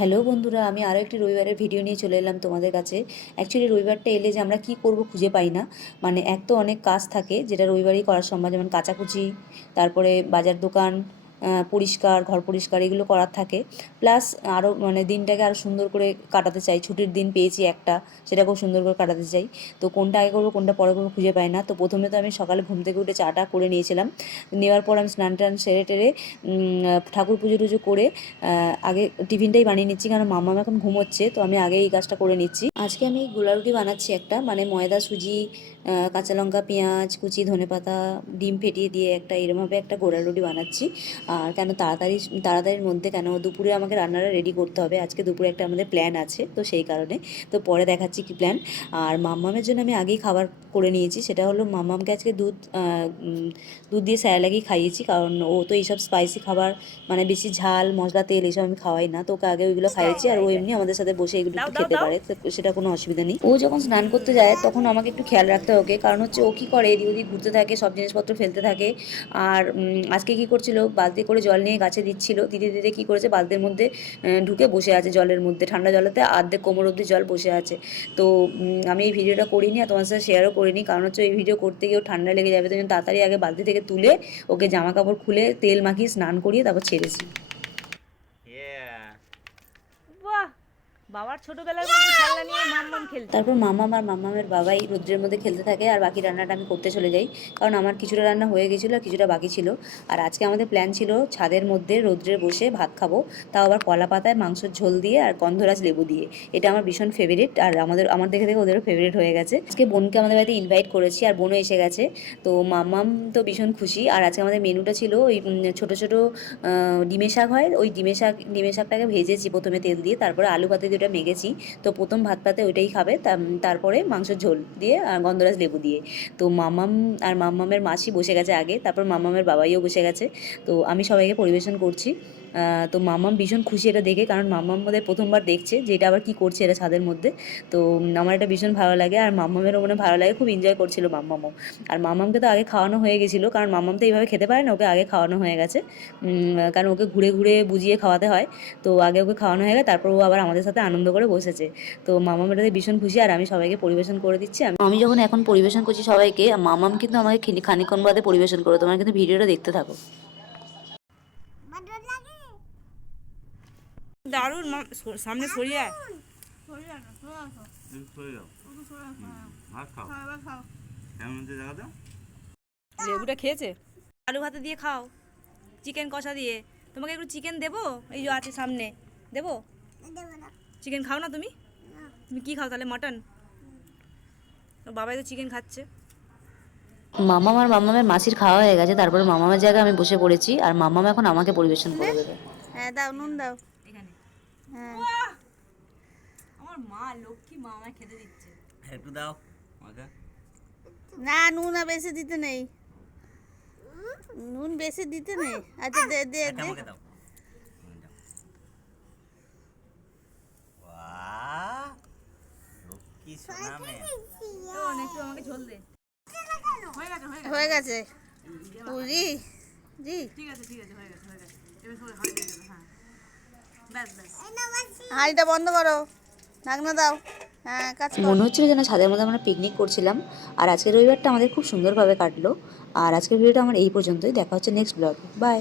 Hello বন্ধুরা, আমি আরও একটি রবিবারের ভিডিও নিয়ে চলে এলাম তোমাদের কাছে। অ্যাকচুয়ালি রবিবারটা এলে যে আমরা কী করব খুঁজে পাই না। মানে এক তো অনেক কাজ থাকে যেটা রবিবারই করার সম্ভব, যেমন কাচাকুচি, তারপরে বাজার দোকান পরিষ্কার, ঘর পরিষ্কার, এগুলো করার থাকে। প্লাস আরও মানে দিনটাকে আরও সুন্দর করে কাটাতে চাই। ছুটির দিন পেয়েছি একটা, সেটা খুব সুন্দর করে কাটাতে চাই। তো কোনটা আগে করবো কোনটা পরে করবো খুঁজে পাই না। তো প্রথমে তো আমি সকালে ঘুম থেকে উঠে চাটা করে নিয়েছিলাম। নেওয়ার পর আমি স্নান টান সেরে টেরে ঠাকুর পুজো টুজো করে আগে টিফিনটাই বানিয়ে নিচ্ছি, কারণ মাম্মাম এখন ঘুমোচ্ছে, তো আমি আগে এই কাজটা করে নিচ্ছি। আজকে আমি গোলা রুটি বানাচ্ছি একটা, মানে ময়দা, সুজি, কাঁচা লঙ্কা, পেঁয়াজ কুচি, ধনেপাতা, ডিম ফেটিয়ে দিয়ে একটা এরমভাবে একটা গোলা রুটি বানাচ্ছি। আর কেন তাড়াতাড়ির মধ্যে কেন দুপুরে আমাকে রান্নাটা রেডি করতে হবে, আজকে দুপুরে একটা আমাদের প্ল্যান আছে, তো সেই কারণে। তো পরে দেখাচ্ছি কি প্ল্যান। আর মাম্মামের জন্য আমি আগেই খাবার করে নিয়েছি, সেটা হলো মাম্মামকে আজকে দুধ দিয়ে স্যালাডই খাইয়েছি, কারণ ও তো এইসব স্পাইসি খাবার, মানে বেশি ঝাল মশলা তেল এসব আমি খাওয়াই না, তো ওকে আগে ওইগুলো খাইয়েছি। আর ও এমনি আমাদের সাথে বসে এগুলো একটু খেতে পারে, তো সেটা কোনো অসুবিধা নেই। ও যখন স্নান করতে যায় তখন আমাকে একটু খেয়াল রাখতে হবে, কারণ হচ্ছে ও কী করে এদিক ওদিক ঘুরতে থাকে, সব জিনিসপত্র ফেলতে থাকে। আর আজকে কী করছিল, বালতি করে জল নিয়ে গাছে দিচ্ছিল, দিতে দিতে কী করেছে, বালতির মধ্যে ঢুকে বসে আছে জলের মধ্যে, ঠান্ডা জলেতে অর্ধেক কোমর অবধি জল বসে আছে। তো আমি এই ভিডিওটা করিনি আর তোমার সাথে শেয়ারও করিনি, কারণ হচ্ছে এই ভিডিও করতে গিয়েও ঠান্ডা লেগে যাবে, তো আমি তাড়াতাড়ি আগে বালতি থেকে তুলে ওকে জামা কাপড় খুলে তেল মাখিয়ে স্নান করিয়ে তারপর ছেড়েছি। বাহ! বাবার ছোটবেলার মতো খেলনা নিয়ে মাম্মাম খেলছে। তারপর মাম্মাম আর মাম্মামের বাবাই রোদ্রের মধ্যে খেলতে থাকে, আর বাকি রান্নাটা আমি করতে চলে যাই, কারণ আমার কিছুটা রান্না হয়ে গেছিলো আর কিছুটা বাকি ছিল। আর আজকে আমাদের প্ল্যান ছিল ছাদের মধ্যে রোদ্রে বসে ভাত খাবো, তাও আবার কলা পাতায় মাংসের ঝোল দিয়ে আর গন্ধরাজ লেবু দিয়ে। এটা আমার ভীষণ ফেভারিট, আর আমার দেখে দেখে ওদেরও ফেভারিট হয়ে গেছে। আজকে বোনকে আমাদের বাড়িতে ইনভাইট করেছি, আর বোনও এসে গেছে। তো মাম্মাম তো ভীষণ খুশি। আর আজকে আমাদের মেনুটা ছিল ওই ছোটো ছোটো ডিমের শাক হয়, ওই ডিমের শাকটাকে ভেজেছি প্রথমে তেল দিয়ে, তারপরে আলু পাতে দিয়ে ওটা মেখেছি। তো প্রথম ভাত পাতে ওইটাই খাবে, তারপরে মাংসের ঝোল দিয়ে আর গন্ধরাজ লেবু দিয়ে। তো মাম্মাম আর মাম্মামের মাসি বসে গেছে আগে, তারপর মাম্মামের বাবাইও বসে গেছে। তো আমি সবাইকে পরিবেশন করছি। তো মাম্মাম ভীষণ খুশি এটা দেখে, কারণ মাম্মাম বোধহয় প্রথমবার দেখছে যে এটা আবার কী করছে এটা ছাদের মধ্যে। তো আমার এটা ভীষণ ভালো লাগে, আর মাম্মামেরও মনে ভালো লাগে, খুব এনজয় করছিল মাম্মামও। আর মাম্মামকে তো আগে খাওয়ানো হয়ে গেছিলো, কারণ মাম্মাম তো এইভাবে খেতে পারে না, ওকে আগে খাওয়ানো হয়ে গেছে। কারণ ওকে ঘুরে ঘুরে বুঝিয়ে খাওয়াতে হয়। তো আগে ওকে খাওয়ানো হয়ে গেছে, তারপর ও আবার আমাদের সাথে আনন্দ করে বসেছে। তো মামাম এটাতে ভীষণ খুশি, আর আমি সবাইকে পরিবেশন করে দিচ্ছি। আমি যখন এখন পরিবেশন করছি সবাইকে, মামাম কিন্তু আমাকে খানিকক্ষণ বাদে পরিবেশন করে। তোমরা কিন্তু ভিডিওটা দেখতে থাকো। দারুণ সামনে সরিয়ে আয়। লেবুটা খেয়েছে, আলু ভাতে দিয়ে খাও, চিকেন কষা দিয়ে। তোমাকে একটু চিকেন দেবো, এই যে আছে সামনে, দেবো? চিকেন খাও না তুমি? তুমি কি খাও তাহলে, মাটন? বাবাই তো চিকেন খাচ্ছে। মামাম আর মামামের মাসির খাওয়া হয়ে গেছে, তারপরে মামামের জায়গায় আমি বসে পড়েছি, আর মামাম এখন আমাকে পরিবেশন করে দেবে। হ্যাঁ দাও, নুন দাও এখানে। হ্যাঁ, আমার মা লক্ষ্মী, মা আমায় খেতে দিচ্ছে। একটু দাও আমাকে। না, নুন আর বেশি দিতে নেই, নুন বেশি দিতে নেই। আচ্ছা দে দে দে। আমাকে দাও। বাহ, লক্ষ্মী সোনা মেয়ে। একটু আমাকে ঝোল দে। হয়ে গেছে পুরি জি, ঠিক আছে ঠিক আছে, হয়ে গেছে হয়ে গেছে। এবার সবাই হাত দিয়ে দেবে। হ্যাঁ, ব্যাস ব্যাস। হাঁড়িটা বন্ধ করো, ঢাকনা দাও। হ্যাঁ, কাজ কর। মনে হচ্ছিল যেন ছাদের মধ্যে আমরা পিকনিক করছিলাম। আর আজকের রবিবারটা আমাদের খুব সুন্দরভাবে কাটলো। আর আজকের ভিডিওটা আমার এই পর্যন্তই, দেখা হচ্ছে নেক্সট ব্লগ। বাই।